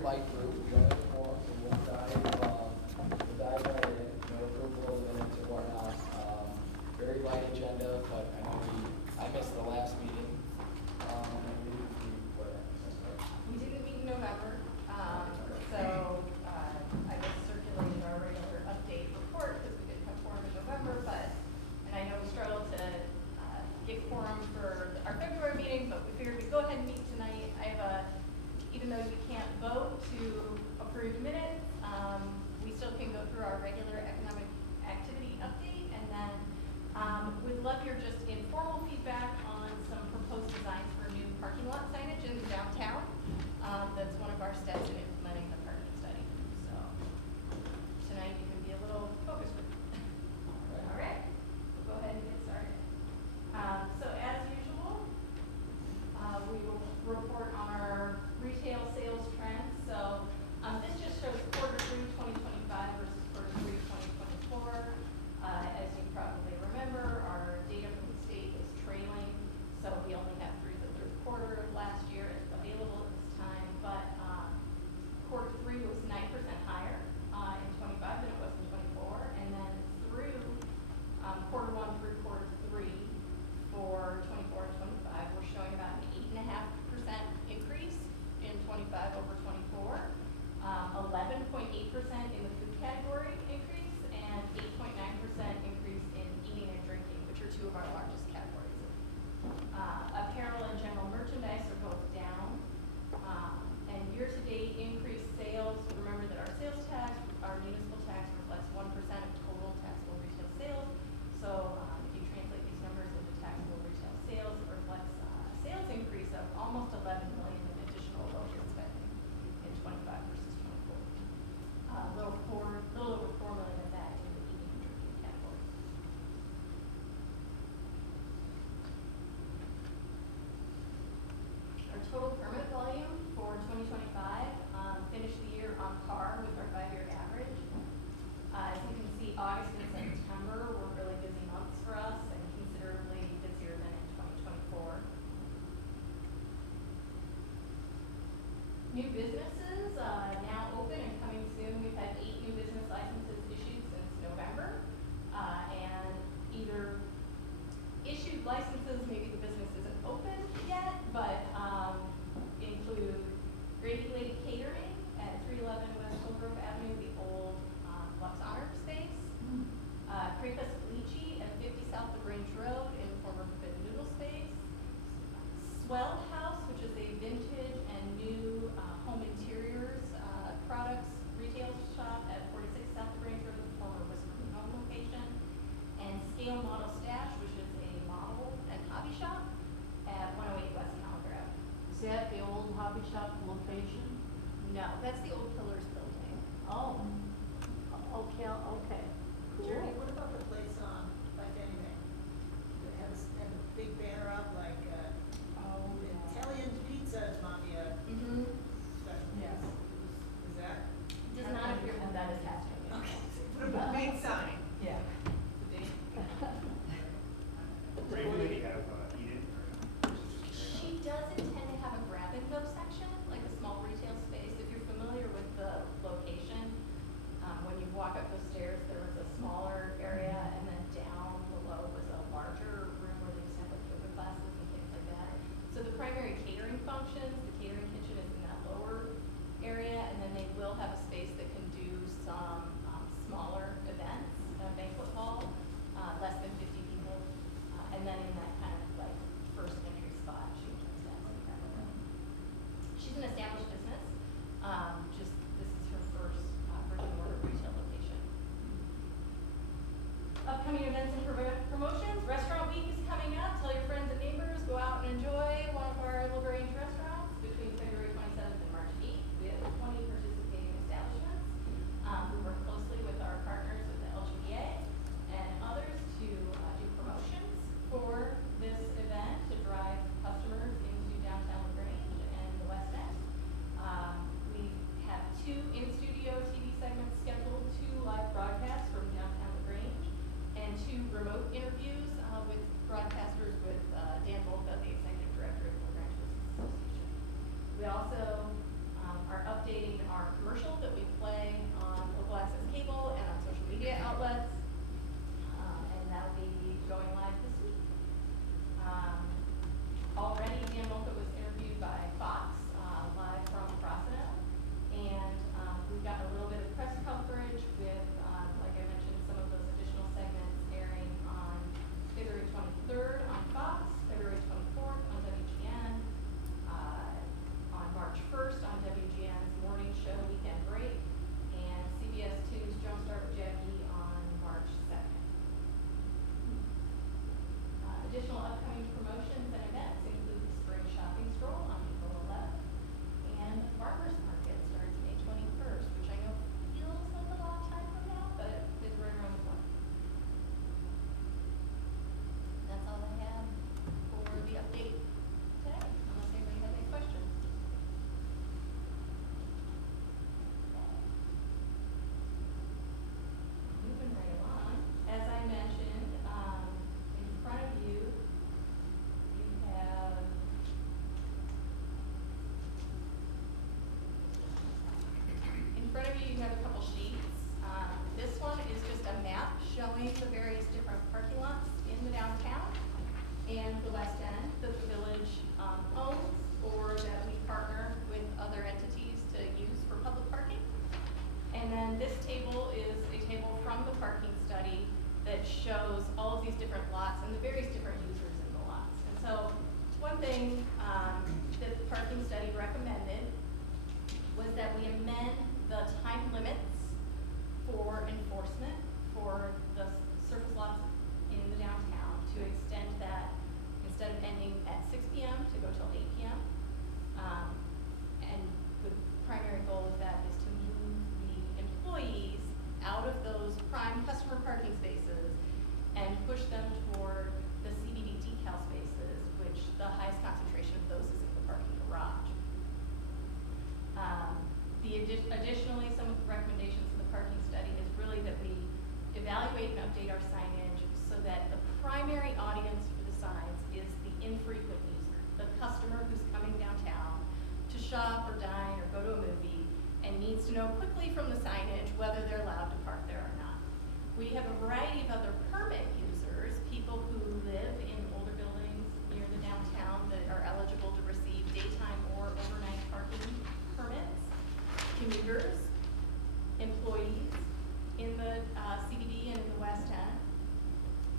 very light group. We don't have a forum, so we'll dive right in. No approval of the minutes and whatnot. Very light agenda, but I know I missed the last meeting. We didn't meet in November, so I just circulated our regular update report because we didn't have quorum in November, and I know we struggled to get quorum for our February meeting, but we figured we'd go ahead and meet tonight. Even though you can't vote to approve minutes, we still can go through our regular economic activity update, and then we'd love your just informal feedback on some proposed designs for new parking lot signage in downtown. That's one of our steps in implementing the parking study. So tonight you can be a little focus group. All right, we'll go ahead and get started. So as usual, we will report on our retail sales trends. So this just shows quarter 3 2025 versus quarter 3 2024. As you probably remember, our data from the state is trailing, so we only have through the third quarter of last year available at this time. But quarter 3 was 9% higher in 25 than it was in 24, and then through quarter 1 through quarter 3 for 24 and 25, we're showing about an 8.5% increase in 25 over 24, 11.8% in the food category increase, and 8.9% increase in eating and drinking, which are two of our largest categories. Apparel and general merchandise are both down, and year-to-date increased sales. Remember that our sales tax, our municipal tax, reflects 1% of total taxable retail sales. So if you translate these numbers into taxable retail sales, it reflects a sales increase of almost $11 million in additional local spending in 25 versus 24. A little over $4 million of that in the eating and drinking category. Our total permit volume for 2025 finished the year on par with our 5-year average. As you can see, August and September were really busy months for us and considerably busier than in 2024. New businesses now open and coming soon. We've had 8 new business licenses issued since November, and either issued licenses, maybe the business isn't open yet, but include Grady Lake Catering at 311 West Hillgrove Avenue, the old Lux Honor space. Crepus Lychee at 50 South LaGrange Road in former Forbidden Noodle space. Swell House, which is a vintage and new home interiors products retail shop at 46 South LaGrange Road, the former Whisper Home location. And Scale Model Stash, which is a model and hobby shop at 108 West Callender Avenue. Is that the old hobby shop location? No, that's the old Pillars building. Oh, okay, okay. Cool. Jeremy, what about the place on, like anything? That has a big banner up like Italian Pizza Mafia. Mm-hmm. Yes. Is that? Does not appear that that is happening. Okay. Put up a big sign. Yeah. Regularly have Eden? She does intend to have a grab and go section, like a small retail space. If you're familiar with the location, when you walk up the stairs, there was a smaller area, and then down below was a larger room where they used to have like yoga classes and things like that. So the primary catering functions, the catering kitchen is in that lower area, and then they will have a space that can do some smaller events, a banquet hall, less than 50 people, and then in that kind of like first entry spot, she intends to have some kind of event. She's an established business. Just this is her first brick and mortar retail location. Upcoming events and promotions. Restaurant Week is coming up. Tell your friends and neighbors, go out and enjoy one of our LaGrange restaurants between February 27th and March 8th. We have 20 participating establishments. We work closely with our partners with the LGBA and others to do promotions for this event to drive customers into downtown LaGrange and the West End. We have 2 in-studio TV segments scheduled, 2 live broadcasts from downtown LaGrange, and 2 remote interviews with broadcasters with Dan Volka, the Executive Director of LaGrange Business Association. We also are updating updating our commercial that we play on local access cable and on social media outlets. And that'll be going live this week. Already, Dan Molka was interviewed by Fox, live from Fresno. And we've gotten a little bit of press coverage with, like I mentioned, some of those additional segments airing on February 23rd on Fox, February 24th on WGN, on March 1st on WGN's morning show Weekend Break, and CBS 2's Jumpstart with Jackie on March 2nd. Additional upcoming promotions and events include the Spring Shopping Stroll on April 11th, and the Farmers Market starts May 21st, which I know feels like a long time from now, but is right around the corner. That's all I have for the update today, unless anybody has any questions. Moving right along, as I mentioned, in front of you, you have a couple sheets. This one is just a map showing the various different parking lots in the downtown and the West End that the village owns or that we partner with other entities to use for public parking. And then this table is a table from the parking study that shows all of these different lots and the various different users in the lots. And so one thing that the parking study recommended was that we amend the time limits for enforcement for the surface lots in the downtown to extend that instead of ending at 6 p.m. to go till 8 p.m. And the primary goal of that is to move the employees out of those prime customer parking spaces and push them toward the CBD decal spaces, which the highest concentration of those is in the parking garage. Additionally, some of the recommendations in the parking study is really that we evaluate and update our signage so that the primary audience for the signs is the infrequent user, the customer who's coming downtown to shop or dine or go to a movie and needs to know quickly from the signage whether they're allowed to park there or not. We have a variety of other permit users, people who live in older buildings near the downtown that are eligible to receive daytime or overnight parking permits, commuters, employees in the CBD and in the West End.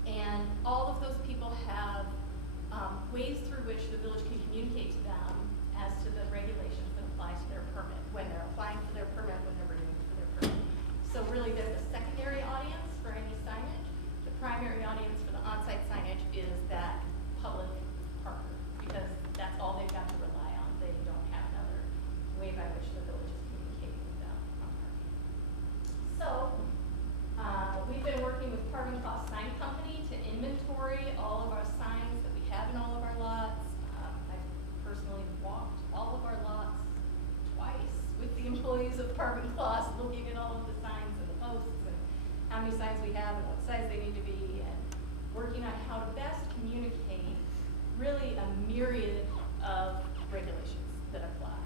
And all of those people have ways through which the village can communicate to them as to the regulations that apply to their permit, when they're applying for their permit, when they're renewing for their permit. So really they're the secondary audience for any signage. The primary audience for the on-site signage is that public parker, because that's all they've got to rely on. They don't have another way by which the village is communicating with them on parking. So we've been working with Carbon Cloth Sign Company to inventory all of our signs that we have in all of our lots. I've personally walked all of our lots twice with the employees of Carbon Cloth, looking at all of the signs and the posts and how many signs we have and what size they need to be, and working on how to best communicate really a myriad of regulations that apply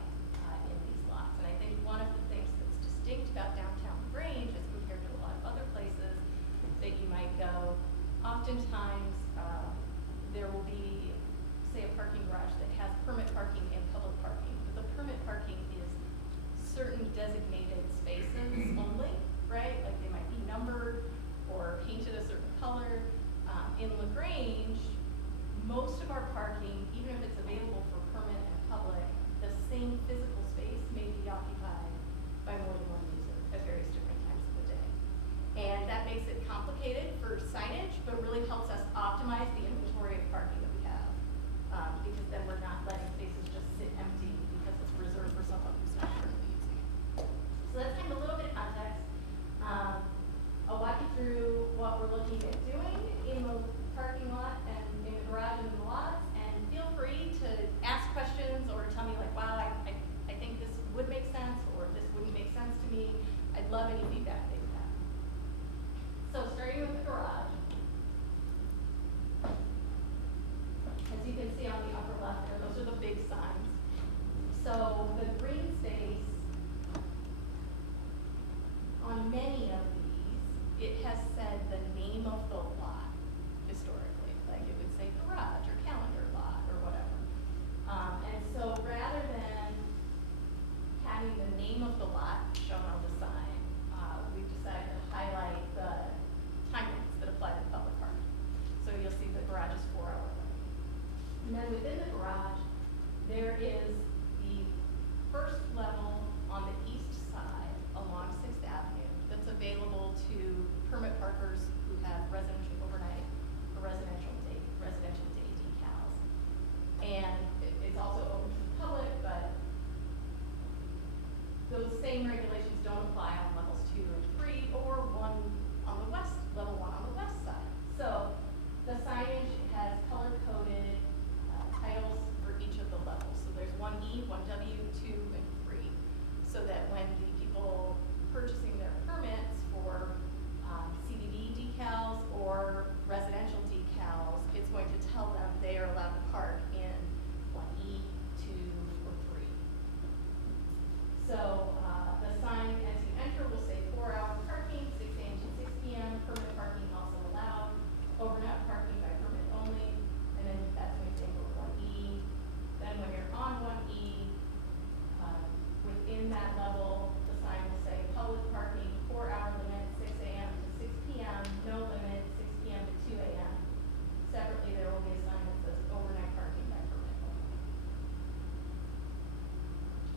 in these lots. And I think one of the things that's distinct about downtown Grange as compared to a lot of other places that you might go, oftentimes there will be, say, a parking garage that has permit parking and public parking. But the permit parking is certain designated spaces only, right? Like they might be numbered or painted a certain color. In LaGrange, most of our parking, even if it's available for permit and public, the same physical space may be occupied by more than one user at various different times of the day. And that makes it complicated for signage, but really helps us optimize the inventory of parking that we have. Because then we're not letting spaces just sit empty because it's reserved for someone who's not currently using it. So that's kind of a little bit of context. I'll walk you through what we're looking at doing in the parking lot and in the garage and in the lots, and feel free to ask questions or tell me like, wow, I think this would make sense or this wouldn't make sense to me. I'd love any feedback that you have. So starting with the garage.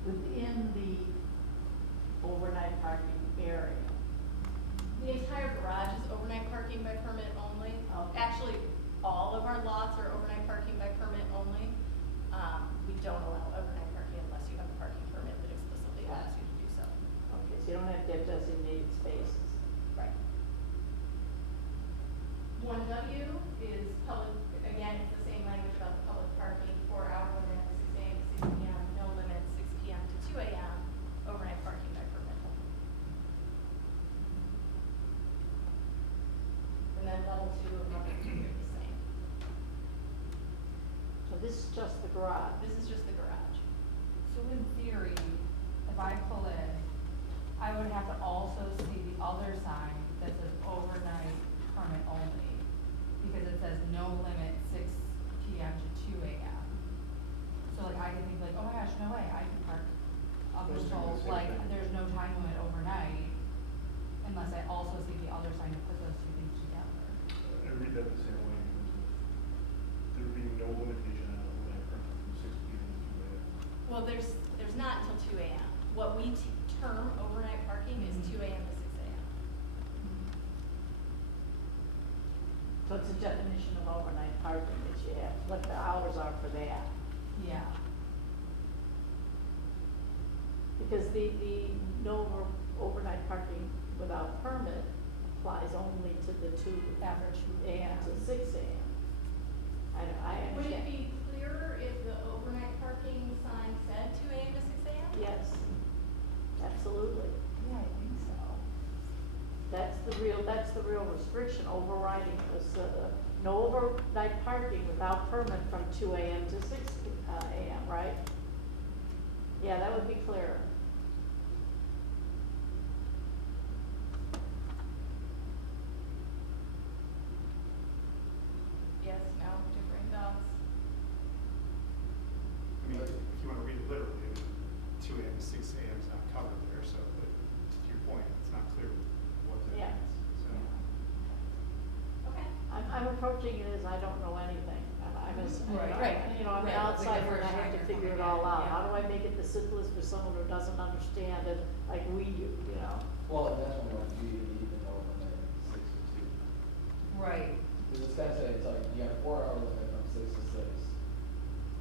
within the overnight parking area. The entire garage is overnight parking by permit only. Okay. Actually, all of our lots are overnight parking by permit only. We don't allow overnight parking unless you have a parking permit that explicitly allows you to do so. Okay, so you don't have to have designated spaces. Right. 1W is public, again, it's the same language about the public parking, 4-hour limit, 6 AM to 6 PM, no limit, 6 PM to 2 AM, overnight parking by permit. And then level 2 and level 3 are the same. So this is just the garage. This is just the garage. So in theory, if I pull in, I would have to also see the other sign that says overnight permit only, because it says no limit 6 PM to 2 AM. So like I could think like, oh my gosh, no way, I can park up Those two until are the same like, thing. there's no time limit overnight, unless I also see the other sign that puts those two things together. I read that the same way, in terms of there being no limitation on overnight parking from 6 p.m. to 2 a.m. Well, there's not until 2 AM. What we term overnight parking is 2 AM to 6 AM. So it's a definition of overnight parking that you have, what the hours are for that. Yeah. Because the overnight parking without permit applies only to the 2 After 2 AM to 6 AM. I Would it understand. be clearer if the overnight parking sign said 2 AM to 6 AM? Yes, absolutely. Yeah, I think so. That's the real restriction overriding was, no overnight parking without permit from 2 AM to 6 AM, right? Yeah, that would be clearer. Yes, no, differing thoughts. I mean, if you wanna read it literally, I mean, 2 a.m. to 6 a.m. is not covered there, so, but to your point, it's not clear what that Yeah. means, so. Okay. I'm approaching it as I don't know anything. I'm Right. you know, I'm an Right, like the outsider and I first have to time figure it you're all coming in, out. How yeah. do I make it the simplest for someone who doesn't understand it like we do, you know? Well, and that's when we're even overnight, 6 to 2. Right. Because it's gotta say, it's like, you got a 4-hour limit from 6 to 6.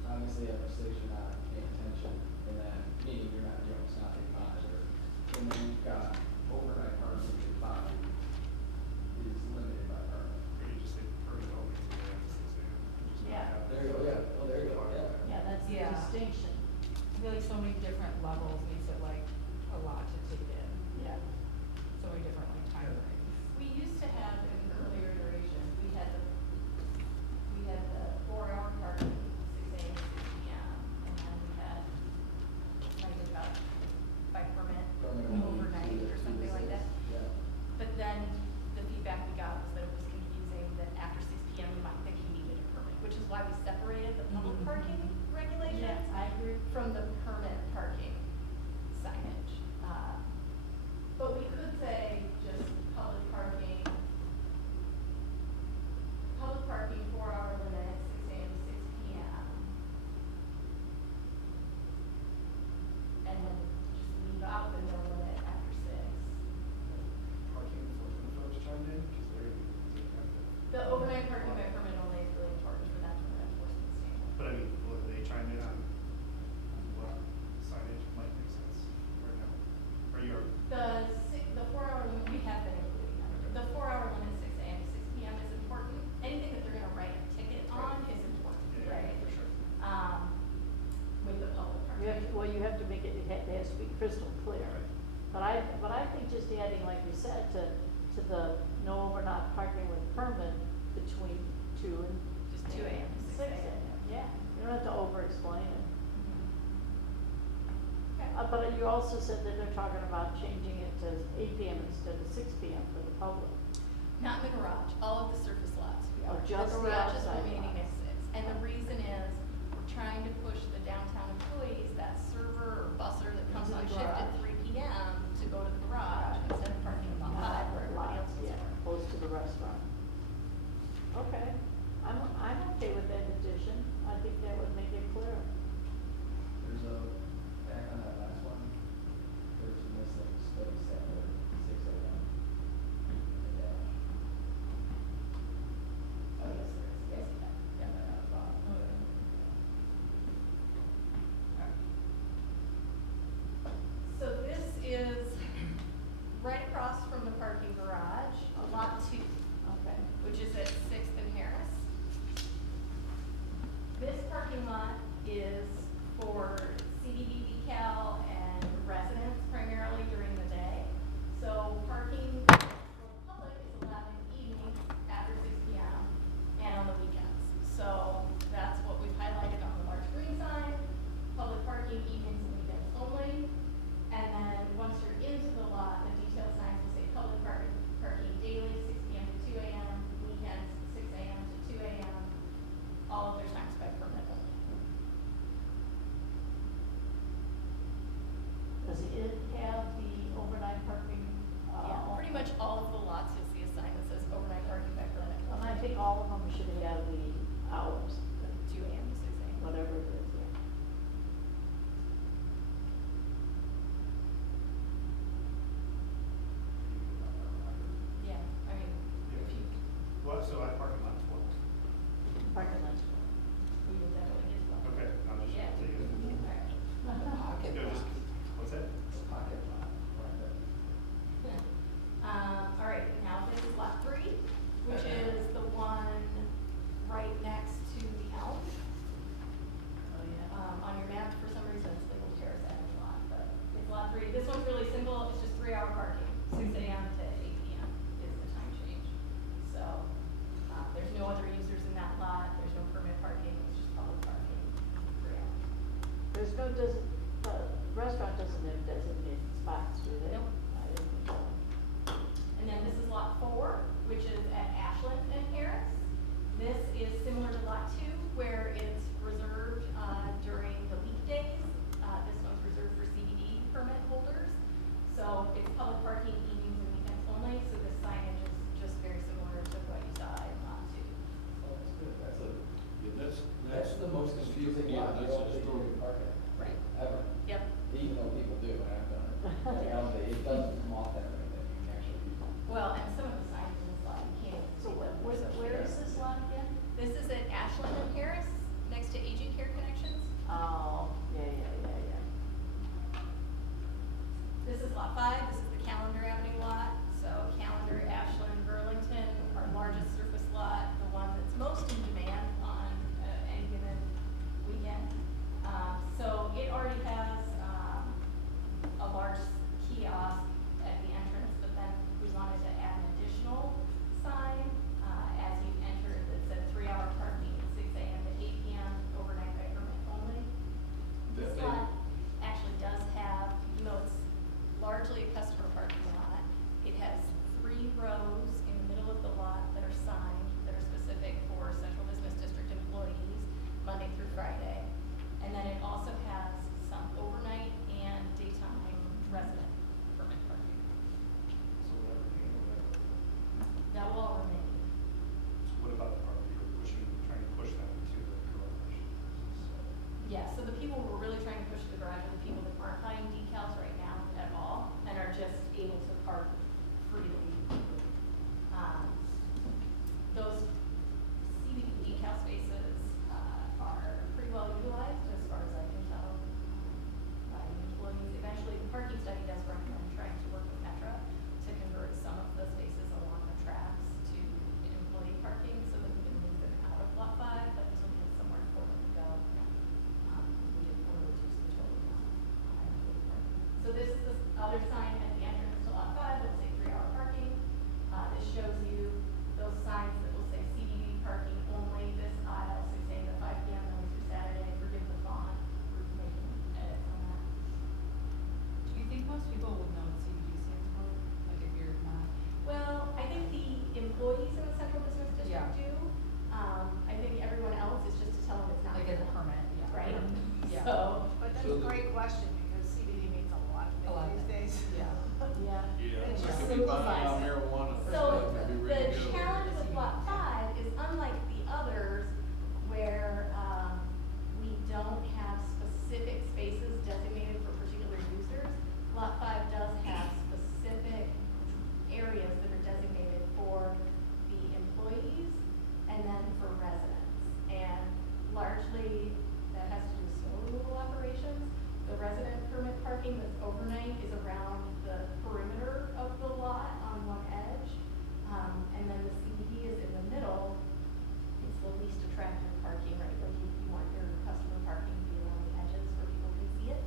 Obviously, after 6, you're not paying attention, and then, meaning you're not, it's not being monitored. And then you've got overnight parking at 5 is limited by permit. Or you just say permit only 2 a.m. to 6 a.m. and just not Yeah. have There you go, yeah, oh, there you go, yeah. Yeah, that's the Yeah. distinction. I feel like so many different levels makes it like a lot to take in, Yeah. so many different like time frames. We used to have in earlier iterations, we had the 4-hour parking, 6 AM to 6 PM, and then we had language about by permit Permit only overnight 2 to or something like 6, that. Yeah. But then the feedback we got was that it was confusing, that after 6 PM you might think you needed a permit, which is why we separated the public Mhm. parking regulations I agree. from the permit parking signage. But we could say just public parking 4-hour limit, 6 AM to 6 PM. And then just leave out the no limit after 6. parking enforcement folks chimed in, because they're gonna have to. The overnight parking by permit only is really important for them from an enforcement standpoint. But I mean, will they chime in on what signage might make sense right now? Or you're, The 4-hour limit, we have been including them. The 4-hour limit, 6 AM to 6 PM is important. Anything that they're gonna write a ticket on is important, yeah, right? for sure. With the public parking. You have to make it, it has to be crystal clear. Right. But I think just adding, like you said, to the no overnight parking with permit between 2 and. Just 2 AM to 6 AM. Yeah, you don't have to over-explain it. Okay. But you also said that they're talking about changing it to 8 PM instead of 6 PM for the public. Not in the garage, all of the surface lots we Oh, are. just the The garage is outside remaining at lots. 6. And the reason is, we're trying to push the downtown employees, that server or busser that comes Into on the shift at garage. 3 PM to go to the garage instead of parking about 5 where everybody else is. Yeah, close to the restaurant. Okay, I'm okay with that addition. I think that would make it clear. There's a, back on that it have the overnight parking? Yeah, pretty much all of the lots, you'll see a sign that says overnight parking by permit. And I think all of them should have the hours, 2 AM to 6 AM. whatever it is, yeah. Yeah, I mean, if you, Well, so I park in lot 12. Parking lot. we will definitely get to that. Okay, I'll just Yeah. take it. Alright. Pocket No, lot. just, what's that? Pocket lot, right there. All right, now this is lot 3, which is the one right next to the elm. Oh, yeah. On your map, for some reason, it's labeled Terrace Avenue lot, but it's lot 3. This one's really simple, it's just 3-hour parking, 6 AM to 8 PM is the time change. So, there's no other users in that lot, there's no permit parking, it's just public parking, 3 hours. There's no the restaurant doesn't have designated spots, do they? Nope. I didn't think so. And then this is lot 4, which is at Ashland and Harris. This is similar to lot 2, where it's reserved, during the weekdays. This one's reserved for CBD permit holders. So it's public parking evenings and weekends only, so this signage is just very similar to what you saw in lot 2. Oh, that's good, that's a, Yeah, that's the most confusing Yeah, lot, you that's don't think you historic. can park it. Right. Ever, Yep. even though people do, and I've done it. Like, it doesn't come off that way, that you can actually. Well, and some of the signs in this lot, you can't even So see them. where is this lot again? This is at Ashland and Harris, next to Aging Care Connections. Oh, yeah. This is lot 5, this is the Calendar Avenue lot. So Calendar, Ashland, Burlington, our largest surface lot, the one that's most in demand on any given weekend. So it already has a large kiosk at the entrance, but then we wanted to add an additional sign as you enter that said 3-hour parking, 6 AM to 8 PM, overnight by permit only. This That lot actually does have, even though it's largely a customer parking lot, it has 3 rows in the middle of the lot that are signed, that are specific for Central Business District employees, Monday through Friday. And then it also has some overnight and daytime resident permit parking. So whatever, handle that. That will all remain. So what about the part where you're trying to push that into the garage? Yeah, so the people we're really trying to push to the garage are the people that aren't buying decals right now at all and are just able to park freely. Those CBD decal spaces are pretty well utilized as far as I can tell by the employees. Eventually, the parking study does recommend trying to work with Metra to convert some of the spaces along the tracks to employee parking so that we can move them out of lot 5, but so we have somewhere for them to go. We didn't want to reduce the total amount of employee parking. So this is the other sign at the entrance to lot 5 that'll say 3-hour parking. This shows you those signs that will say CBD parking only, this aisle, 6 AM to 5 PM, Monday through Saturday, forgive the font, we're making edits on that. Do you think most people would know what CBD stands for? Like if you're not, Well, I think the employees in the Central Business Yeah. District do. I think everyone else is just to tell them it's not. like as a permit, yeah. Right? Yeah. So, But that's So a the- great question, because CBD means a lot A lot these of days. things, yeah. Yeah. Yeah, It's I just could be buying simplifies out it. marijuana. So That'd be the really good. challenge with lot 5 is unlike the others where we don't have specific spaces designated for particular users. Lot 5 does have specific areas that are designated for the employees and then for residents. And largely that has to do with snow removal operations. The resident permit parking that's overnight is around the perimeter of the lot on one edge. And then the CBD is in the middle. It's the least attractive parking, right? Like you want your customer parking to be around the edges where people can see it.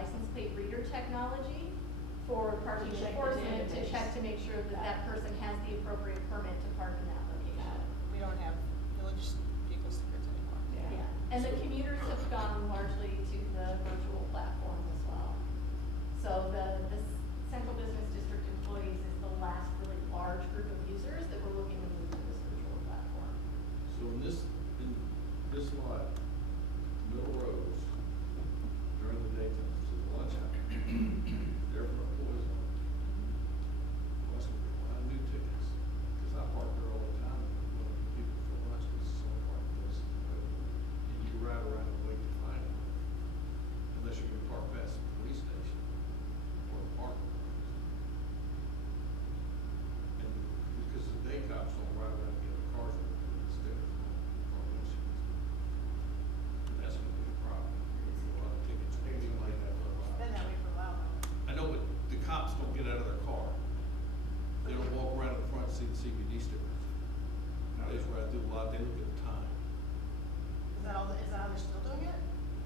license plate reader technology for parking To check the enforcement, to database. check to make sure that that person has the appropriate permit to park in that location. We don't have village vehicle stickers anymore. Yeah, and the commuters have gone largely to the virtual platform as well. So the central business district employees is the last really large group of users that we're looking to move to this virtual platform. So in this lot, middle rows, during the daytime, so the lunch hour, they're for employees only. Well, that's gonna be a lot of new tickets, cause I park there all the time, when people for lunch, cause it's only parking places available. And you ride around the lake to find it, unless you're gonna park past the police station or the parking lot. And because the day cops don't ride around and get the cars over there, the stickers on windshields. And that's gonna be a problem. You're gonna get a lot of tickets, maybe like that for a It's been that while. way for a while now. I know, but the cops don't get out of their car. They don't walk around in the front and see the CBD stickers. They just ride through the lot, they look at the time. Is that how they're still doing it?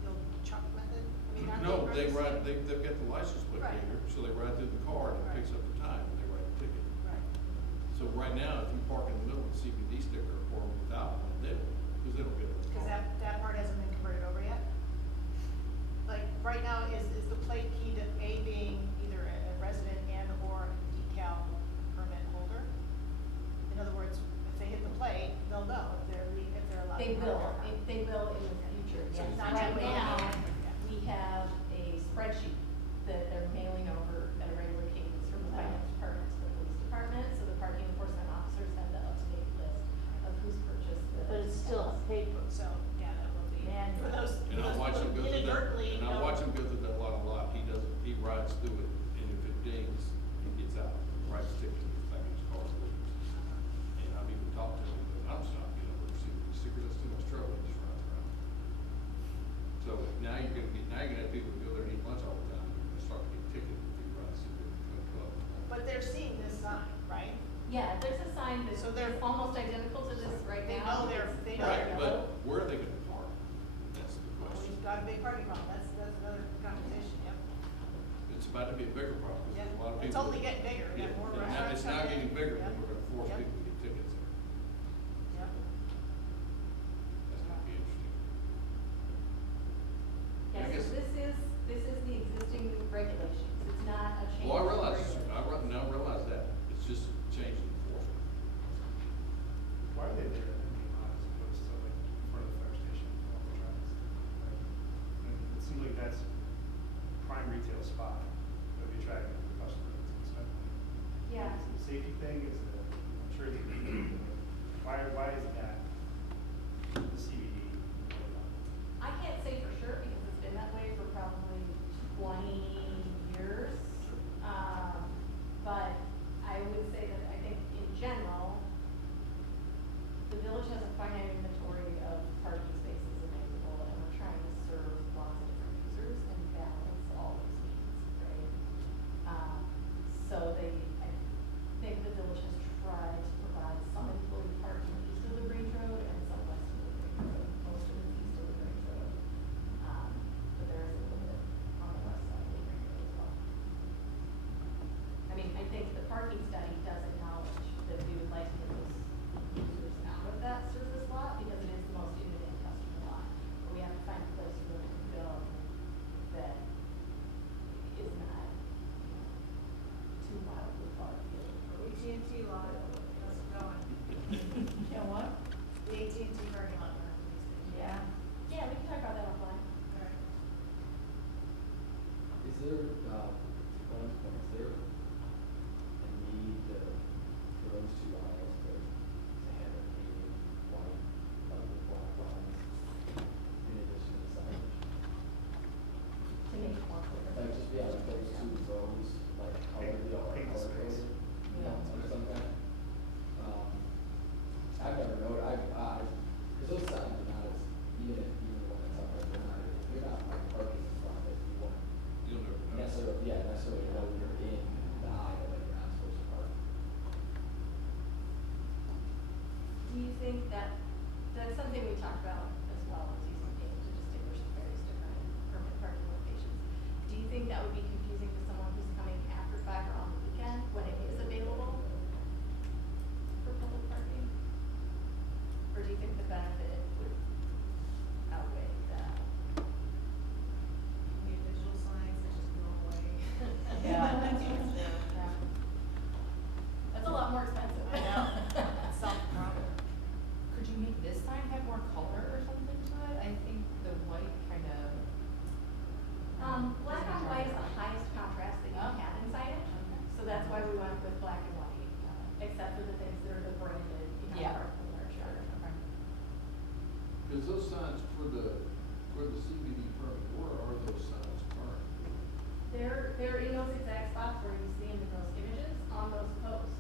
The old chuck method? I mean, aren't No, they running ride, the same? they've got the license plate Right. reader, so they ride through the car and it picks up the time and they write the ticket. Right. So right now, if you park in the middle of the CBD sticker or without one, they don't, because they don't get it. Cause that part hasn't been converted over yet? Like, right now, is the plate key to A being either a resident and or a decal permit holder? In other words, if they hit the plate, they'll know if they're allowed to They park will, there or not. they will in the future, So yes. it's not Right too late. now, Yeah. we have a spreadsheet that they're mailing over at a regular cadence from the finance department to the police department, so the parking enforcement officers have the up-to-date list of who's purchased the. But it's still on paper. So, yeah, that will be, Man. for those, And I watch him go through that, inadvertently, and I know. watch him go through that lot a lot, he rides through it, and if it dings, he gets out, writes a ticket, gets back in his car, and leaves. And I've even talked to him, he goes, I'm stopping, you know, see these stickers, that's too much trouble, he just runs around. So now you're gonna have people go there and eat lunch all the time, you're gonna start to get ticketed if you ride through the club. But they're seeing this sign, right? Yeah, there's a sign that's So they're- almost identical to this right They now. know they know Right, they're but yellow. where are they gonna park? That's the Well, question. we've got a big parking problem, that's another conversation, yep. It's about to be a bigger problem, because Yeah, there's a lot of people. it's only getting bigger, we Yeah, got more and now- restaurants. It's now coming in. getting bigger, Yep. and we're gonna force Yep. people to get tickets there. Yep. That's gonna be interesting. Yeah, I guess- so this is the existing regulations, it's not a change. Well, I to realize, regulations. now realize that, it's just a change in enforcement. Why are they there in the lot as opposed to like in front of the fire station, all the traffic? And it seems like that's prime retail spot that would be attractive to the customer to expect. Yeah. Is it a safety thing, is it, I'm sure it's why is that the CBD? I can't say for sure because it's been that way for probably 20 years. But I would say that I think in general, the village has a finite inventory of parking spaces available and we're trying to serve lots of different users and balance all those needs, right? So I think the village has tried to provide some employee parking east of the Grange Road and some west of the Grange Road. Most of it's east of the Grange Road. But there is a little bit on the west side of the Grange Road as well. I mean, I think the parking study does acknowledge that we would like to get those users out of that service lot because it is the most in-demand customer lot. But we have to find a place for them to go that is not, too wildly far afield. AT&T lot, how's it going? You know what? The AT&T parking lot, where the police station. Yeah. Yeah, we can talk about that offline. Alright. Is there, to Glenn's point, is there a need to, for those two aisles to have a painted white, with black lines in addition to signage? To make it more clear. Like, just be like those two rows, like color, the color Paint the coded, space. you know, or something. I've never noticed, cause those signs are not as, even when it's up there, you're not like parking in front of it, you won't You'll never know. necessarily know you're in the aisle that you're not supposed to park. Do you think that's something we talked about as well, is using paint to distinguish the various different permit parking locations. Do you think that would be confusing to someone who's coming after 5 or on the weekend when it is available for public parking? Or do you think the benefit would outweigh that? Need visual signs that just go away. Yeah. Yeah. That's a lot more expensive. I know. Solve the problem. Could you make this sign have more color or something to it? I think the white kind of. Black on white is the highest contrast that you Oh. can have in signage, so that's why we went with black and white, except for the things that are the branded, Yeah. purple or sure. Okay. Cause those signs for the CBD permit, where are those signs current? They're in those exact spots where you see them in those images on those posts,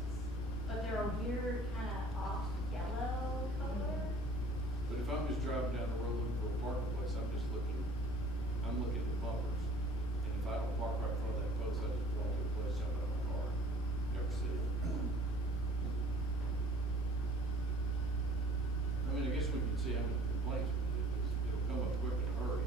but they're a weird kind of off yellow color. But if I'm just driving down the road looking for a parking place, I'm looking at the bumpers. And if I don't park right in front of that post, I just drive to the place, jump out of my car, never see it. I mean, I guess we can see how many complaints we get, 'cause it'll come up quick in a hurry.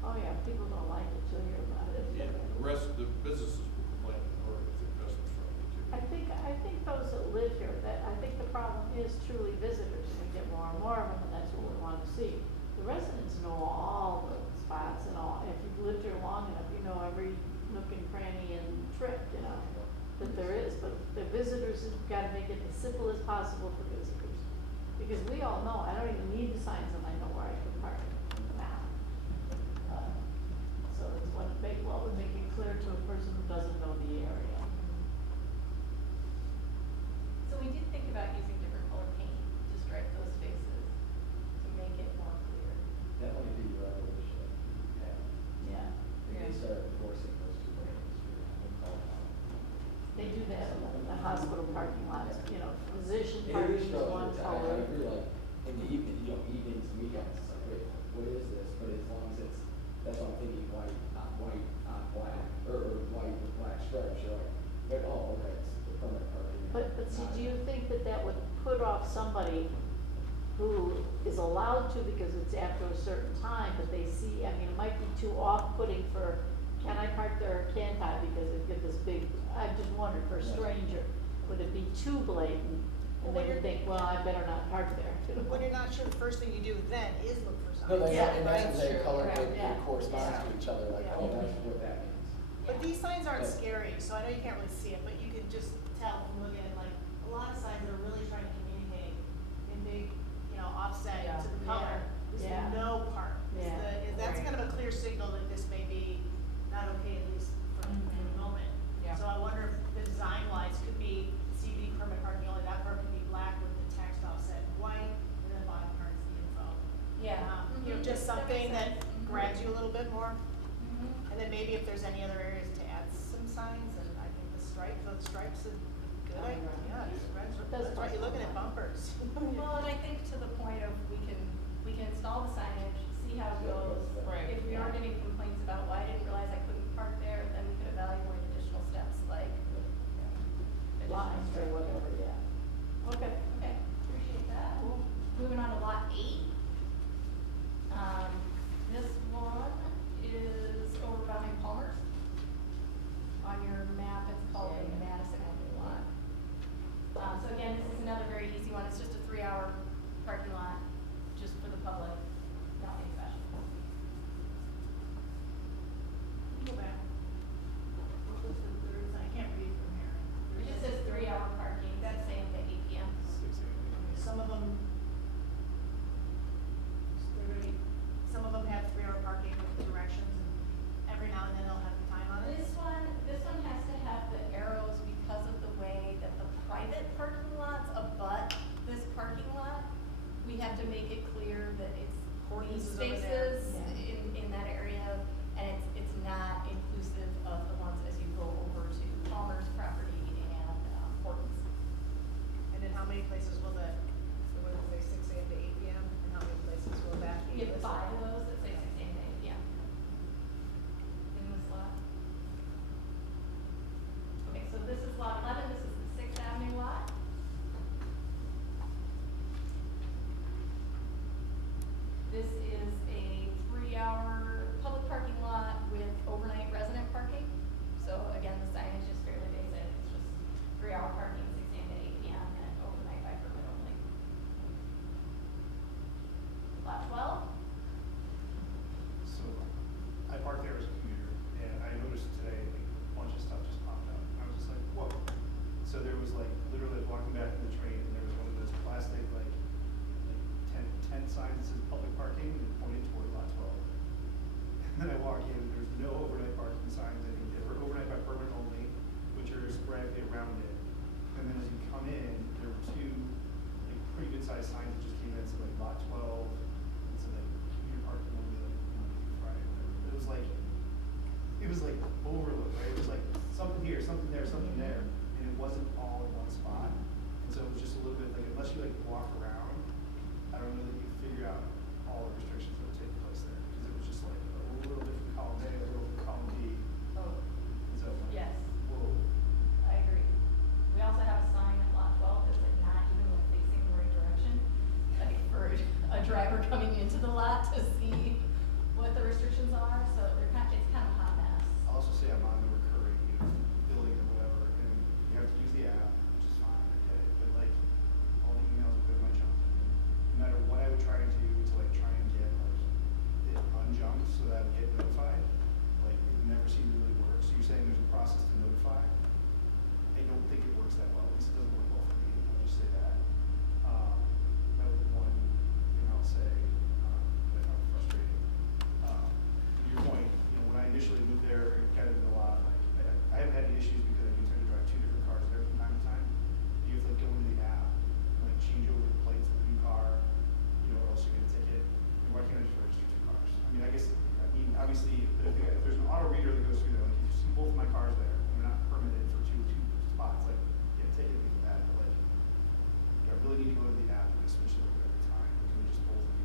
Oh, yeah, people don't like it till you hear about it. Yeah, the rest of the businesses will complain in a hurry if their customers from it too. I think those that live here, I think the problem is truly visitors, and we get more and more of them, and that's what we want to see. The residents know all the spots and all, if you've lived here long enough, you know every nook and cranny and trick, that there is, but the visitors have gotta make it as simple as possible for visitors. Because we all know, I don't even need the signs and I know where I can park now. So it's what would make it clear to a person who doesn't know the area. So we did think about using different color paint to stripe those spaces to make it more clear. That might be your evolution. Yeah. If they start enforcing those two brands, we'll call it out. They do that in the hospital parking lots, physician It parking is is one structured, color. I agree, like, in the evening, evenings, and weekends, it's like, wait, what is this? But as long as that's what I'm thinking, white on black, or white with black stripes, you're like, oh, okay, it's the permanent parking. But see, do you think that would put off somebody who is allowed to because it's after a certain time, but they see, it might be too off-putting for, can I park there or can't I, because they get this big, I just wondered, for a stranger, would it be too blatant? And they would think, well, I better not park there. When you're not sure, the first thing you do then is look for signs. No, that's, Yeah, and that's right, what they sure, color, right, it yeah. corresponds Yeah. to each other, like, Yeah. oh, that's what that means. But these signs aren't Yeah. scary, so I know you can't really see it, but you can just tell from looking at like a lot of signs that are really trying to communicate in big, offset Yeah. to the color. Is the Yeah. no part. Yeah. That's Right. kind of a clear signal that this may be not okay, at least for the moment. Yeah. So I wonder if the design wise could be CBD permit parking only, that part could be black with the text offset in white, and then the bottom part is the info. Yeah. Just That something makes that sense. Mhm. grabs you a little bit more. Mhm. And then maybe if there's any other areas to add some signs, and I think the stripes is good, Oh, right. yeah, Does that's right, you're looking at bumpers. Well, and I think to the point of we can install the signage, see how it goes. Right. If we are getting complaints about, well, I didn't realize I couldn't park there, then we could evaluate additional steps like additional Lines or striping. whatever, yeah. Okay. Okay, appreciate that. Moving on to lot 8. This one is over behind Palmer's. On your map, it's called the Madison Avenue lot. So again, this is another very easy one. It's just a 3-hour parking lot, just for the public, nothing special. Go back. What was the third sign? I can't read from here. It just says 3-hour parking, that's saying to 8 PM. 6 a.m. Some of them, some of them have 3-hour parking with directions, and every now and then they'll have the time on it. This one has to have the arrows because of the way that the private parking lots abut this parking lot. We have to make it clear that it's Horton's these is over there. spaces in that area, and it's not inclusive of the ones as you go over to Palmer's property and Horton's. And in how many places will the, what did it say, 6 a.m. to 8 p.m.? And how many places will that be? You have listed? 5 of those that say 6 a.m. to 8 p.m. in this lot. Okay, so this is lot 11, this is the 6th Avenue lot. This is a 3-hour public parking lot with overnight resident sign that says public parking and pointed toward lot 12. And then I walk in, there's no overnight parking signs, I think, or overnight by permit only, which are sporadically around it. And then as you come in, there were two, like, pretty good sized signs that just came in, so like lot 12, and so like commuter parking only, like Monday through Friday, whatever. It was like overload, right? It was like something here, something there, something there, and it wasn't all in one spot. And so it was just a little bit like, unless you like walk around, I don't know that you figure out all the restrictions that would take place there, because it was just like a little bit from column A, a little from column B. Oh, And so, like, yes, whoa. I agree. We also have a sign at lot 12 that's like not even like facing the right direction, like for a driver coming into the lot to see what the restrictions are, so it's kind of a hot mess. I'll also say I'm on the recurring, billing or whatever, and you have to use the app, which is fine, I get it, but like, all the emails would go to my junk. No matter what I would try and do to like try and get like it unjunked so that I would get notified, like it never seemed to really work. So you're saying there's a process to notify? I don't think it works that well, at least it doesn't work well for me, I'll just say that. That was one thing I'll say, that I found frustrating. To your point, when I initially moved there, it got into a lot, like, I haven't had any issues because I do tend to drive two different cars there from time to time. You have to like go into the app and like change over the plates of the new car, or else you get a ticket. And why can't I just register two cars? I mean, obviously, if there's an auto reader that goes through there, like if you see both of my cars there, and they're not permitted for two spots, like, get a ticket because of that, but like, do I really need to go to the app and like, switch it over every time? Or can they just both be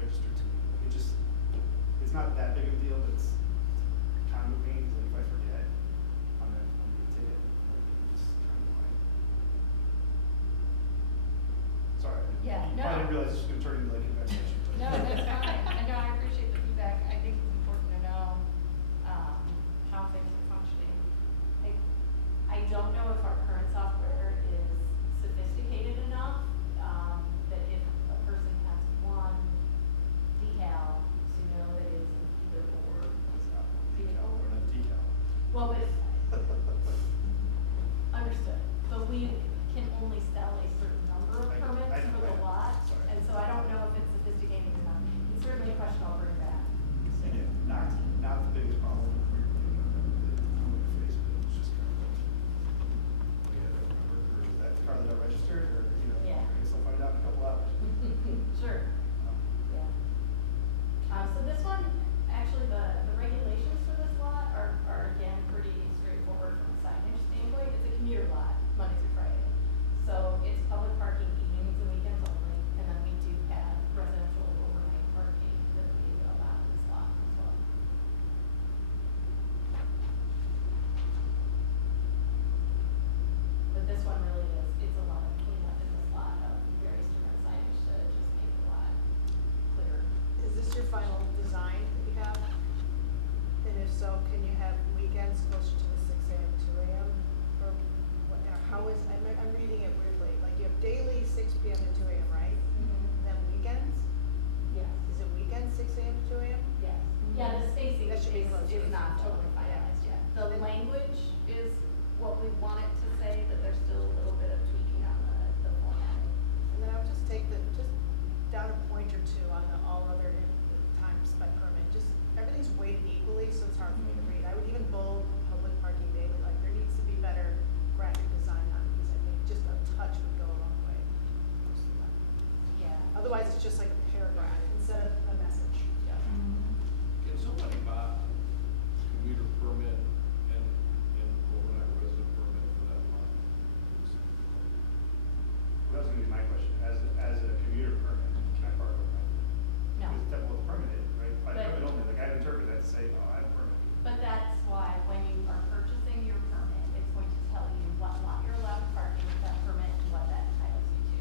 registered to me? Like, it's not that big of a deal, but it's kind of a pain, because like, if I forget, I'm gonna get a ticket. Like, it's just kind of annoying. Sorry. Yeah, You no. probably didn't realize this was gonna turn into like an investigation. but- No, that's fine. I know, I appreciate the feedback. I think it's important to know, how things are functioning. I don't know if our current software is sophisticated enough, that if a person has one decal, to know that it's an either or. It's not one decal, vehicle. or not decal. Well, but if, understood, but we can only sell a certain number of I permits know, for the I know. lot. Sorry. And so I don't know if it's sophisticated enough. It's certainly a question I'll bring back. to Again, our team. not the biggest problem we're dealing with the face, but it's just kind of like, oh yeah, I don't remember, or is that the car that I registered, or, Yeah. I guess I'll find out in a couple hours. Sure, Um, yeah. So this one, actually, the regulations for this lot are again pretty straightforward from a signage standpoint. It's a commuter lot, Monday through Friday. So it's public parking evenings and weekends only, and then we do have residential overnight parking that we allow in this lot as well. But this one really is, it's a lot of cleanup in this lot of various different signage to just make the lot clearer. Is this your final design that you have? And if so, can you have weekends closer to the 6 a.m. to 2 a.m.? Or what, how is, I'm reading it weirdly, like you have daily 6 p.m. to 2 a.m., right? And then weekends? Yes. Is it weekends 6 a.m. to 2 a.m.? Yes. Yeah, the spacing That should be close. is not totally Yeah. finalized yet. The language is what we want it to say, but there's still a little bit of tweaking on the formatting. And then I would just take just down a point or two on the all other times by permit, just, everything's weighted equally, so it's hard for me to read. I would even bold public parking daily, like there needs to be better graphic design on these, I think, just a touch would go a long way. Yeah. Otherwise, it's just like a paragraph instead of a message. Yeah. Can somebody buy commuter permit and overnight resident permit for that lot? Well, that was gonna be my question, as a commuter permit, can I park overnight? No. Because that's what the permit is, right? By But- permit only, like I interpret that to say, oh, I have a permit. But that's why when you are purchasing your permit, it's going to tell you what lot you're allowed to park in with that permit and what that entitles you to.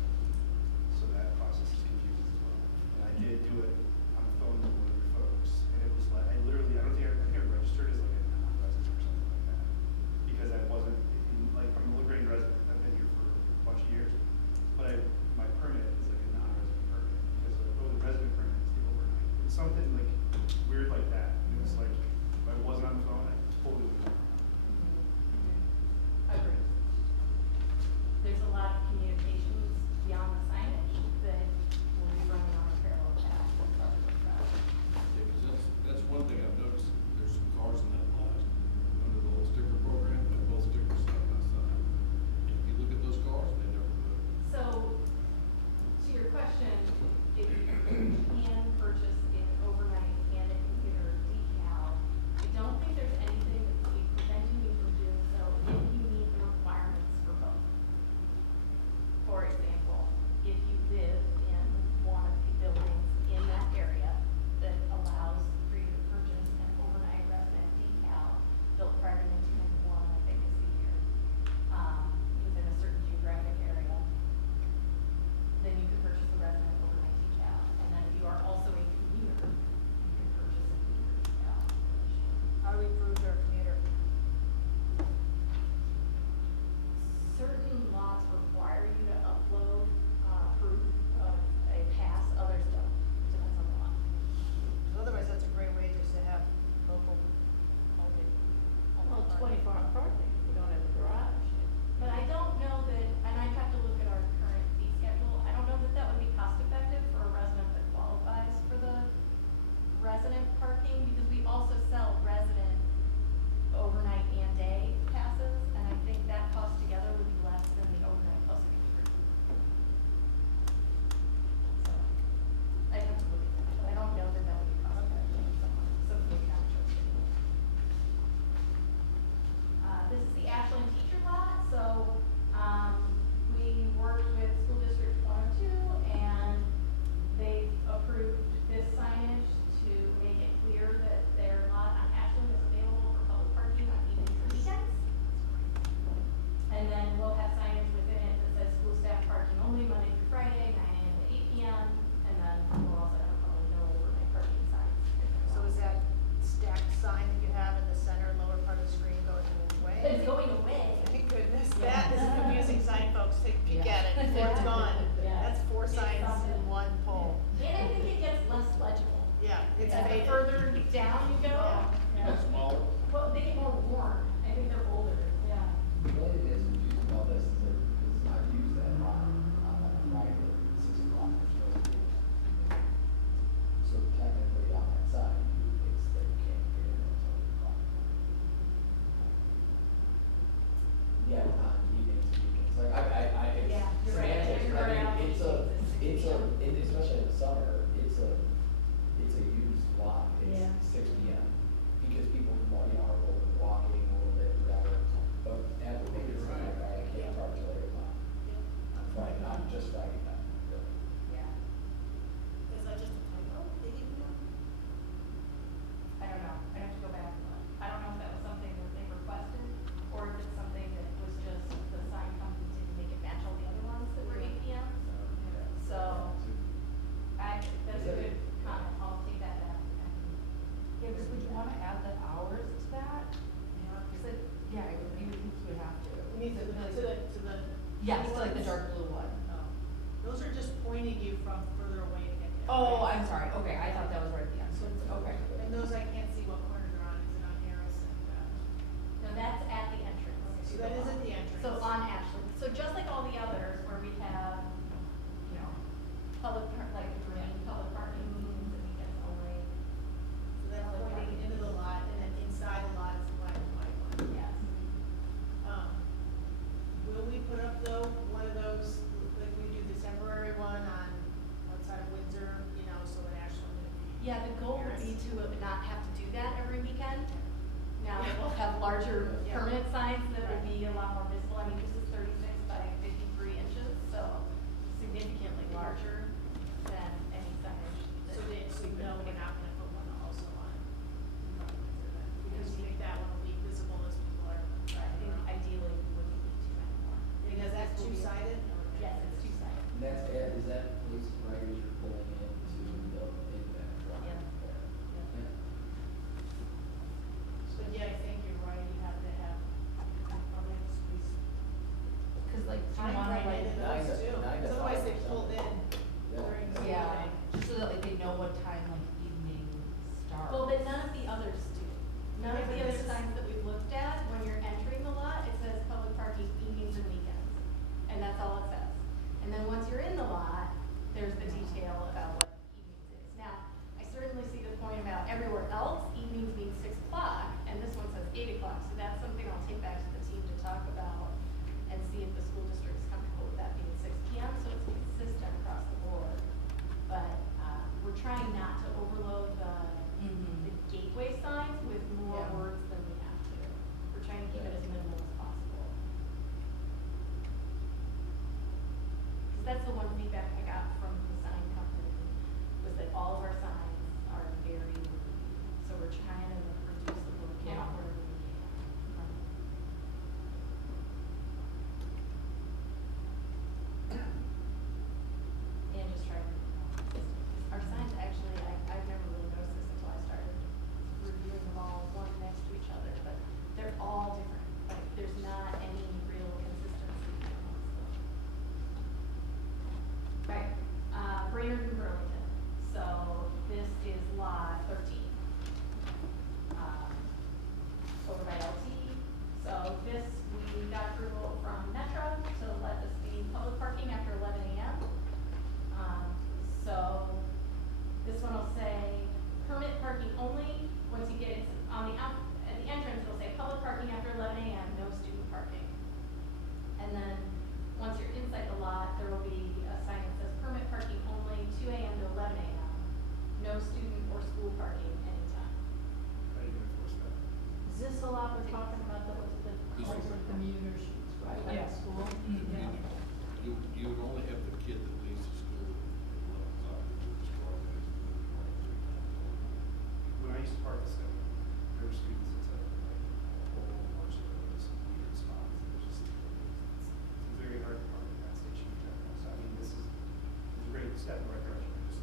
So that process is confusing as well. And I did do it on the phone with one of your folks, and it was like, I think I registered as like a non-resident or something like that. Because I wasn't, like, I'm a Grange resident, I've been here for a bunch of years, but my permit is like a non-resident permit, because the resident permit is the overnight. It's something like weird like that, and it was like, if I wasn't on the phone, I totally would have. Agreed. There's a lot of communications beyond the signage that will be running It's And the faded. further down you go, Even smaller? well, they get more worn, I think they're older, yeah. The only thing that's confusing about this is that it's not used that lot on that Friday at 6 o'clock, there's no rules. So technically on that side, it's that you can't get in until 8 o'clock. Yeah, on evenings, weekends, like it's Yeah, you're right. semantics, You're but I right. mean, it's It's a, 6 p.m. and especially in the summer, it's a used lot, Yeah. it's 6 P.M. Because people, are walking a little bit, whatever, but that would make it You're seem right. like, all right, I can't park till 8 o'clock. On Friday, not just Friday night, really. Yeah. Is that just a typo? They didn't know? I don't know, I'd have to go back and look. I don't know if that was something that they requested, or if it's something that was just the sign company didn't make it match all the other ones that were 8 p.m. So, that's a good comment, I'll take that back. Yeah, because would you wanna add the hours to that? Cause it, yeah, you would think you would have to. You mean to the. Yes, to like the dark blue one. Oh. Those are just pointing you from further away to get there. Oh, I'm sorry, okay, I thought that was right at the end, so it's, okay. And those I can't see what corner they're on, is it on Harris and, No, that's at the entrance. Okay, so to that the is at lot. the entrance. So on Ashland, so just like all the others where we have, you know, like the green public parking meetings and weekends only. so that's pointing into the lot, and then inside the lot is the black and white one. Yes. Will we put up though, one of those, like we do the temporary one on outside of Windsor, you know, so at Ashland and. Yeah, the goal would be Harris? to not have to do that every weekend. Now, we'll have larger Yeah. permanent signs that will be a lot more visible. I mean, this is 36 by 53 inches, so significantly larger than any signage. that So they, so we've been no, we're putting not out. gonna put one also on Windsor then, because you think that one will be visible as people are I driving think around. ideally we wouldn't need two anymore. Because that's this will be- two-sided? Yes, it's two-sided. And that's, is that place right as you're pulling into the, in that drive Yep. there? Yep. Yeah. But yeah, I think you're right, you have to have, probably squeeze. Cause like, do you Time wanna frame in like, those too, nine to 'cause otherwise they five or pulled in something. during the yeah, day. just so that like they know what time like evening starts. Well, but none of the others do. None of the other signs that we've looked at, when you're entering the lot, it says public parking evenings and weekends. And that's all it says. And then once you're in the lot, there's the detail about what evenings is. Now, I certainly see the point about everywhere else, evenings means 6 o'clock, and this one says 8 o'clock. So that's something I'll take back to the team to talk about and see if the school district is comfortable with that being 6 p.m. So it's consistent across the board. But, we're trying not to overload the gateway signs with more Yeah. words than we have to. We're trying to keep it as minimal as possible. Because that's the one feedback I got from the sign company, was that all of our signs are very wordy. So we're trying to reduce the word Yeah. count wherever we can. And just try to be more consistent. Our signs actually, I've never really noticed this until I started reviewing them all one next to each other, but they're all different. Like, there's not any real consistency amongst them. Right, Brainerd and Burlington, so this is lot 13. Over by LT, so this, we got approval from Metro to let this be public parking after 11 a.m. So this one will say permit parking only, once you get it on the out, at the entrance, it'll say public parking after 11 a.m., no student parking. And then, once you're inside the lot, there will be a sign that says permit parking only, 2 a.m. to 11 a.m., no student or school parking anytime. How do you enforce that? Is this a lot we're talking about that was the, This like is- the commuter sheets, right, like Yeah. school? Mhm. You would only have the kid that leaves the school at 11 o'clock, you would just drive in and park 3 times a week. When I used to park this, there were students that took like a whole bunch of those weird spots. It's very hard to park in that station in general. So I mean, this is a great step in the right direction. Just,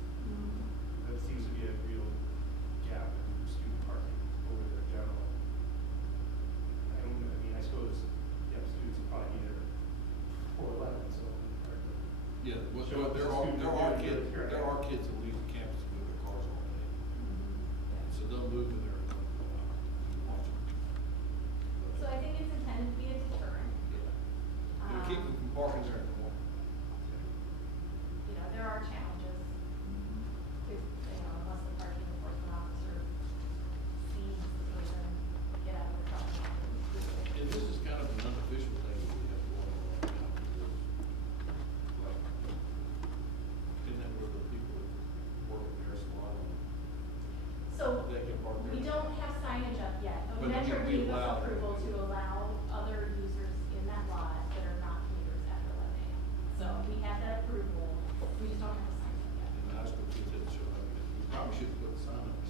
there seems to be a real gap in student parking over there generally. I suppose, yeah, students will probably be there before 11, so. Yeah, well, Show up there as a are, student, there are you're kids, here. there are kids that leave the campus with their cars all day. We just don't have a sign yet. And the high school kids didn't show up. We probably should put signs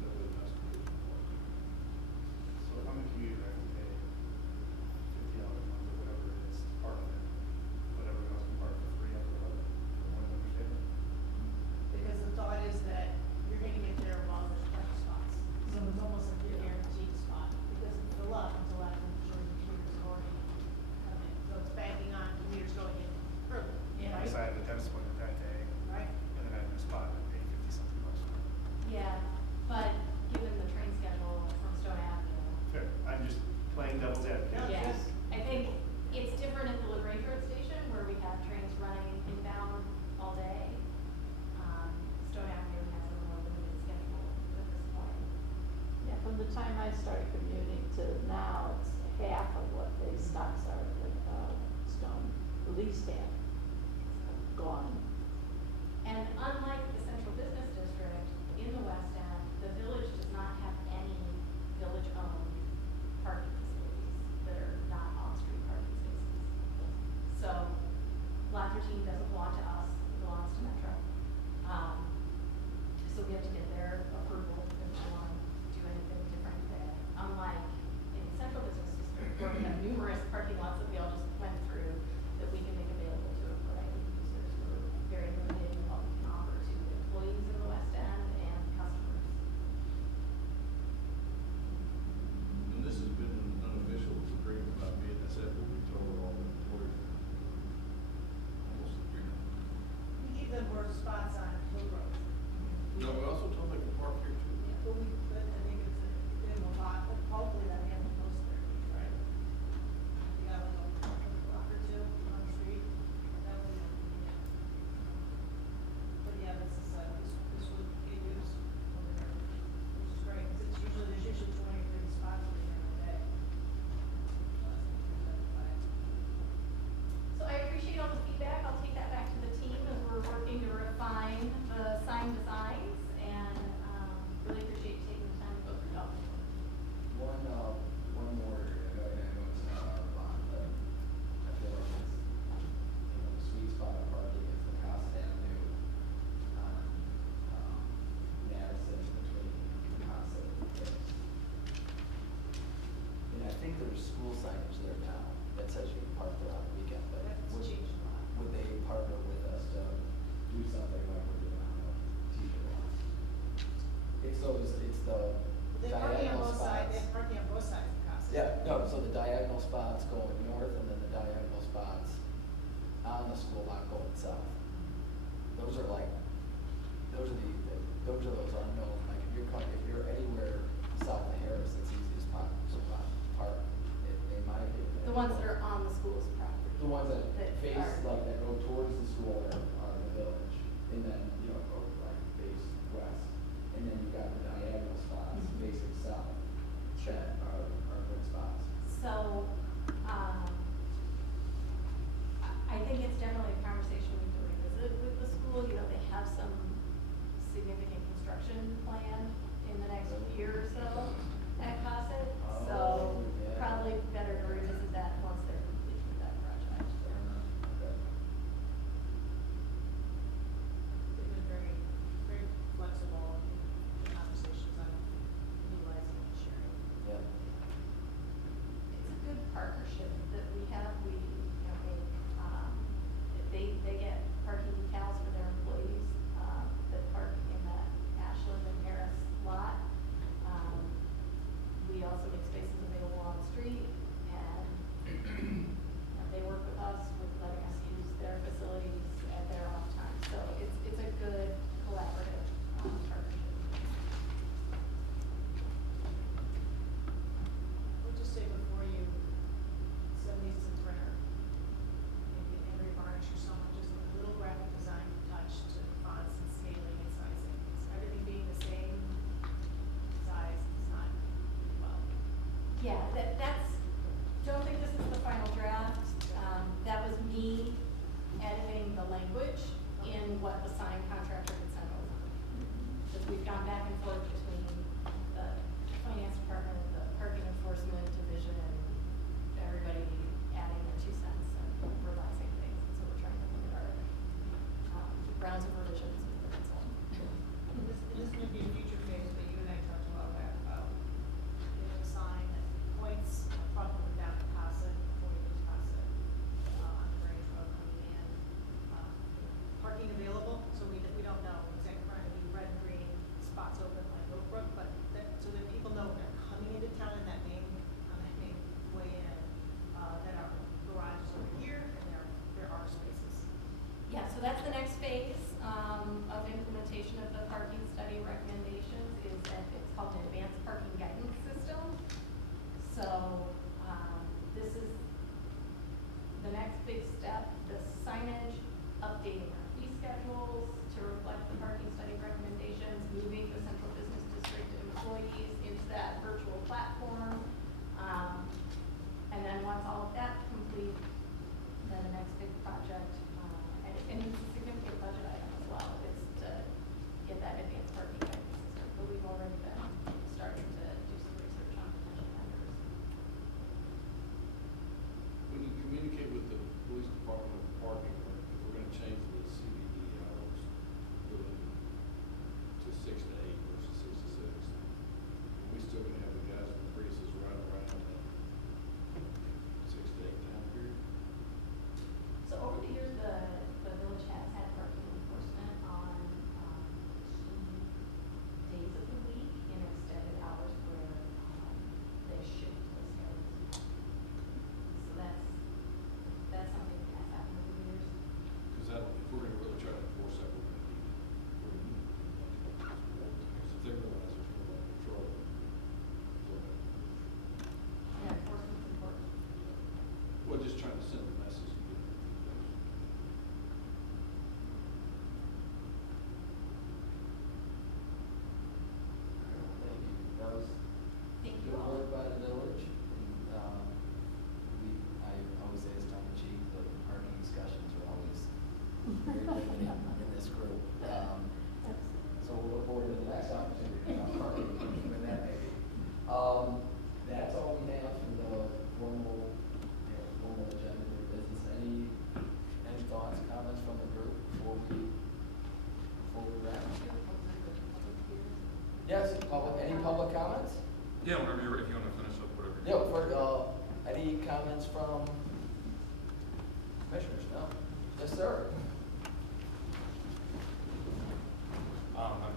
that way the high school kids can walk. So if I'm a commuter, I can pay $50 a month or whatever it is to park there, but everyone else can park for free after 11. Everyone understand? Because the thought is that you're gonna get there while there's parking spots. So it's almost like your guaranteed spot, it doesn't fill up until after the majority of commuters have already come in. So it's banking on commuters going in early, Yeah. right? If I had the dentist appointment that day, Right? and then I had a spot, I'd pay 50 something bucks. Yeah, but given the train schedule from Stone Avenue. Fair, I'm just playing devil's advocate. No, Yeah, yes. I think it's different at the LaGrange Road Station where we have trains running inbound all day. Stone Avenue has a more limited schedule at this point. Yeah, from the time I started commuting to now, it's half of what the stocks are, like, Stone, at least half gone. And unlike the central business district in the West End, the village does not have any village-owned parking facilities that are not on-street parking spaces. So Lot 13 doesn't belong to us, it belongs to Metro. So we have to get their approval if we want to do anything different there. Unlike in the central business district, where we have numerous parking lots that we all just went through that we can make available to a variety of users. We're very limited in what we can offer to employees in the West End and customers. And this has been an unofficial agreement about being a separate, we told all the employees. Almost a year. We give them more spots on Hill Road. No, we also told them they could park here too. But I think it's in a lot, but hopefully that happens most of their week, right? You got like a block or two on the street, that would be, yeah. But yeah, this is, this would get used over there, which is great, because there's usually 20 or 30 spots over there in a day. So I appreciate all the feedback. I'll take that back to the team as we're working to refine the sign designs and, really appreciate you taking the time to go through all of them. One more, I know it's not our lot, but I feel like it's, the sweet spot of parking is the Costa Avenue on, Madison between Costa and Paris. And I think there's school signage there now that says you can park there on the weekend, but That's changed a lot. would they partner with us to do something like we're doing on the teacher lot? It's the They're parking on diagonal both sides, spots. they're parking on both sides of the Costa. Yeah, no, so the diagonal spots going north and then the diagonal spots on the school lot going south. Those are like, those are those unknown, like if you're anywhere south of Harris, it's easiest spot to park, in my opinion. The ones that are on the school's property. The ones that face, are- like, that go towards the school are the village, and then, go like face west. And then you've got the diagonal spots facing south. Sure. That are good spots. So, I think it's definitely a conversation we can revisit with the school. They have some significant construction planned in the next year or so at Cossett. So Oh, yeah. probably better to revisit that once they're complete with that project. Okay. They've been very, very flexible in conversations on utilizing and sharing. Yeah. It's a good partnership that we have. We, they get parking decals for their employees, that park in that Ashland and Harris lot. We also make spaces available on the street, and they work with us with letting us use their facilities at their off time. So it's a good collaborative, partnership. We'll just say before you send these to the printer, maybe every varnish or someone, just a little graphic design touch to fonts and scaling and sizing. It's everything being the same size, it's not, well, Yeah, that's, don't think this is the final draft. That was me editing the language in what the sign contractor had sent over. Because we've gone back and forth between the finance department, the parking enforcement division, everybody adding their 2 cents and revising things, and so we're trying to put it our,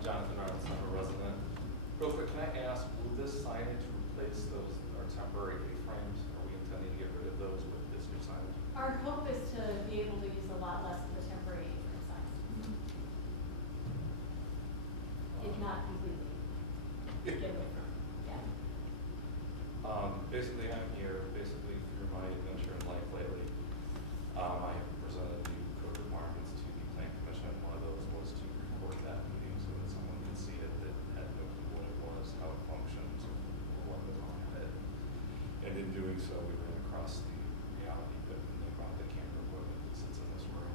Jonathan Reynolds, I'm a resident. Real quick, can I ask, will this signage replace those, our temporary A-frames? Are we intending to get rid of those with this new signage? Our hope is to be able to use a lot less of the temporary apron signs, if not completely. Get away from, yeah. Basically, I'm here, basically through my adventure in life lately. I have presented new code requirements to the plan commission. One of those was to record that meeting so that someone could see it that had no clue what it was, how it functions, or what was on it. And in doing so, we ran across the reality that the camera equipment that sits in this room.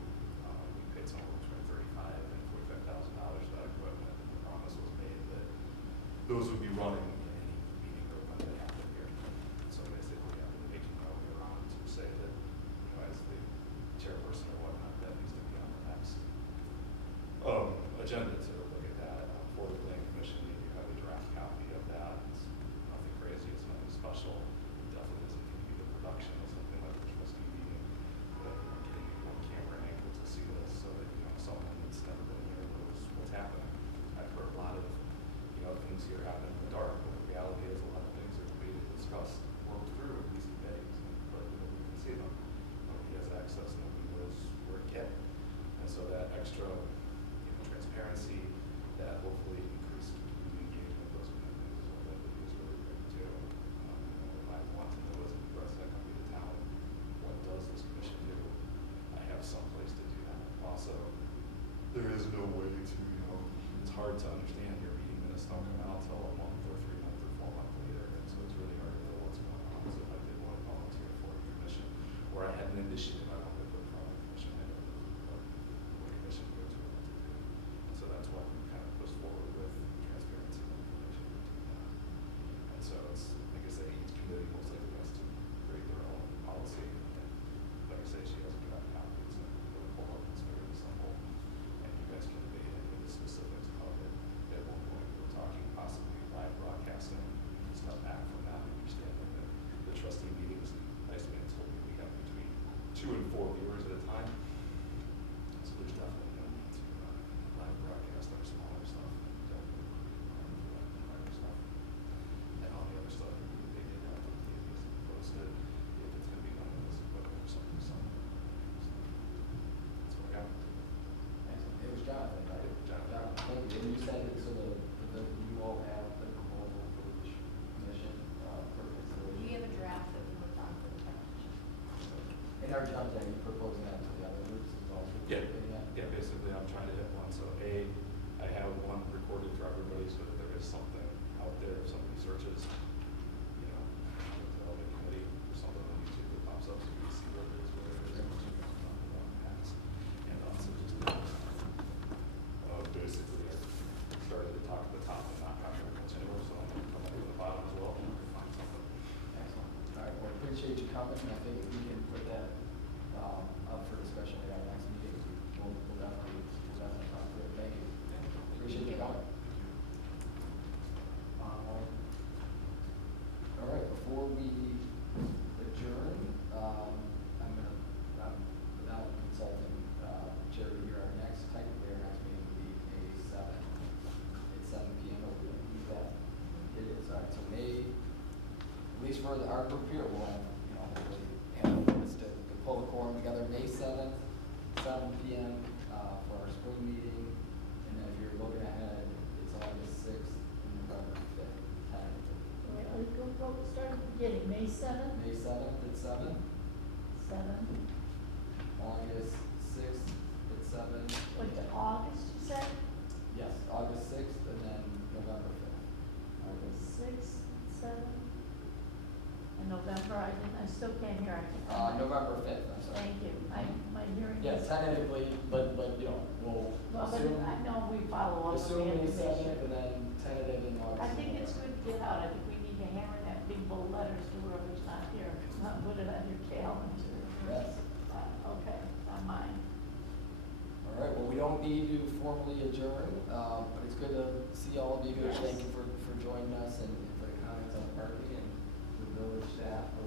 We paid somewhere between $35,000 and $45,000 for that equipment. And the promise was made that those would be running in any meeting room when they happen here. So basically, I'm making my way around to say that, as the chairperson or whatnot, that needs to be on the next agenda to look at that. For the planning commission, you have a draft copy of that. It's nothing crazy, it's nothing special. It definitely doesn't need to be the production of something like the trustee meeting. But getting one camera angle to see this so that, someone that's never been here knows what's happening. I've heard a lot of, things here happen in the dark, but the reality is a lot of things are debated, discussed, worked through in these committees, but nobody can see them. Nobody has access, nobody knows where to get. And so that extra, transparency, that hopefully increased community engagement, those kind of things is what that video is really going to do. If I want to know as a resident coming to town, what does this commission do? I have some place to do that. Also, there is no way to, it's hard to understand your meeting minutes don't come out till a month or 3 months or 4 months later, and so it's really hard to know what's going on. So if I did want to volunteer for a commission, or I had an initiative I wanted to put in front of a commission, I know what commission to go to and what to do. So that's why we kind of push forward with transparency and information. And so it's, like I say, each committee most likely has to create their own policy. And like I say, she has a draft copy. It's a really pull up. It's very simple. And you guys can debate any of the specifics of it. At one point, we were talking possibly live broadcasting. Step back from that, understanding that the trustee meetings, nice man told me we have between 2 and 4 viewers at a time. So there's definitely no need to live broadcast our smaller stuff. Definitely our stuff. And all the other stuff that they did have to be posted if it's going to be done with this equipment or something. So that's what I got. It was Jonathan, right? Jonathan. Thank you. And you said that, so you all have the proposal for each commission, for consideration. We have a draft that we worked on for the technician. And our job, then, you proposing that to the other groups as well? Yeah, basically I'm trying to hit one. So I have one recorded for everybody so that there is something out there. If somebody searches, the committee or something on YouTube that pops up so you can see where it is, and also just basically I started to talk at the top and not very much anymore, so I'm going to come up to the bottom as well and find something. Excellent. All right, well, appreciate you coming. I think if we can put that up for discussion at our next meeting, we'll definitely talk through it. Thank you. Appreciate you coming. All right, before we adjourn, I'm gonna, without consulting Jerry here, technically our next meeting will be May 7th. It's 7 p.m. Are we gonna keep that? It is. All right, so May, at least for our group here, we'll have, hopefully handle this to pull the quorum together. May 7th, 7 p.m. For our spring meeting. And then if you're looking ahead, it's August 6th and November 5th, tentatively. Let's go start at the beginning, May 7th? May 7th at 7, 7. August 6th at 7. Wait, to August, you said? Yes, August 6th and then November 5th. August 6th, 7. And November, I still can't hear. November 5th, I'm sorry. Thank you. My hearing Yeah, is. tentatively, but we'll Well, but assume, I know we follow up. assume May with the 7th information. and then tentative in August. I think it's good to get out. I think we need to hammer that big bold letters to whoever's not here. Not put it on your calendar. Yes. Okay, on mine. All right, well, we don't need to formally adjourn, but it's good to see all of you here. Yes. Thank you for joining us and for the comments on parking and the village staff for